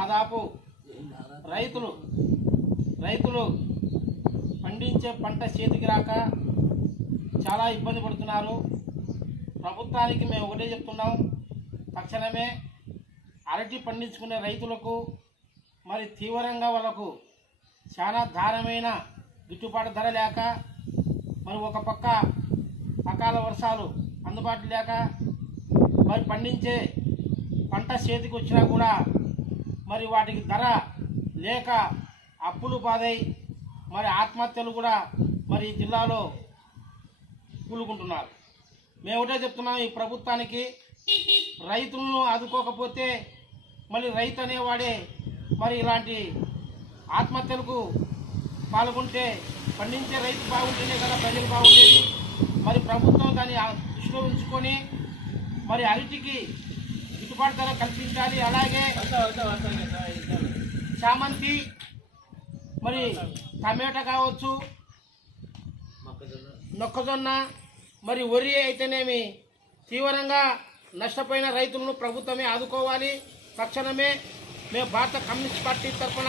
దాదాపు రైతులు పండించే పంట చేతికి రాక చాలా ఇబ్బంది పడుతున్నారు. ప్రభుత్వానికి మేము ఒకటే చెప్తున్నాం, తక్షణమే అరటి పండించుకునే రైతులకు మరి తీవ్రంగా వాళ్ళకు చాలా దారుణమైన గిట్టుబాటు ధర లేక, మరి ఒక పక్క అకాల వర్షాలు అందుబాటు లేక, మరి పండించే పంట చేతికి వచ్చినా కూడా మరి వాటికి ధర లేక అప్పులు బాధై మరి ఆత్మహత్యలు కూడా మరి జిల్లాలో కూలుకుంటున్నారు. మేము ఒకటే చెప్తున్నాం, ఈ ప్రభుత్వానికి రైతులను ఆదుకోకపోతే మళ్ళీ రైతు అనేవాడే మరి ఇలాంటి ఆత్మహత్యలకు పాల్గొంటే, పండించే రైతు బాగుంటేనే కదా ప్రజలు బాగుండేది. మరి ప్రభుత్వం దాన్ని దృష్టిలో ఉంచుకొని మరి అరటికి గిట్టుబాటు ధర కల్పించాలి. అలాగే చామంతి, మరి టమాటా కావచ్చు, మొక్కజొన్న, మరి వరి అయితేనేమి తీవ్రంగా నష్టపోయిన రైతులను ప్రభుత్వమే ఆదుకోవాలి. తక్షణమే మేము భారత కమ్యూనిస్ట్ పార్టీ తరఫున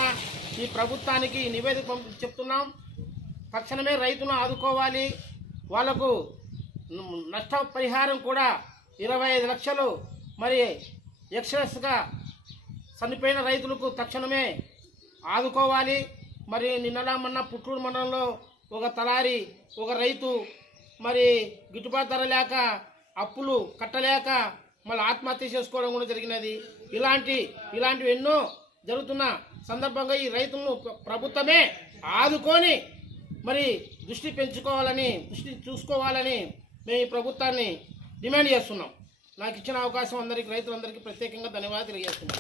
ఈ ప్రభుత్వానికి నివేదిక చెప్తున్నాం. తక్షణమే రైతులను ఆదుకోవాలి. వాళ్లకు నష్టపరిహారం కూడా 25 లక్షలు మరి ఎక్సెస్గా చనిపోయిన రైతులకు తక్షణమే ఆదుకోవాలి. మరి నిన్నలా మొన్న పుట్టూరు మండలంలో ఒక తలారి ఒక రైతు మరి గిట్టుబాటు ధర లేక అప్పులు కట్టలేక మళ్ళీ ఆత్మహత్య చేసుకోవడం కూడా జరిగినది. ఇలాంటివి ఎన్నో జరుగుతున్న సందర్భంగా ఈ రైతులను ప్రభుత్వమే ఆదుకొని మరి దృష్టి చూసుకోవాలని మేము ఈ ప్రభుత్వాన్ని డిమాండ్ చేస్తున్నాం. నాకు ఇచ్చిన అవకాశం రైతులందరికీ ప్రత్యేకంగా ధన్యవాదాలు తెలియజేస్తున్నాం.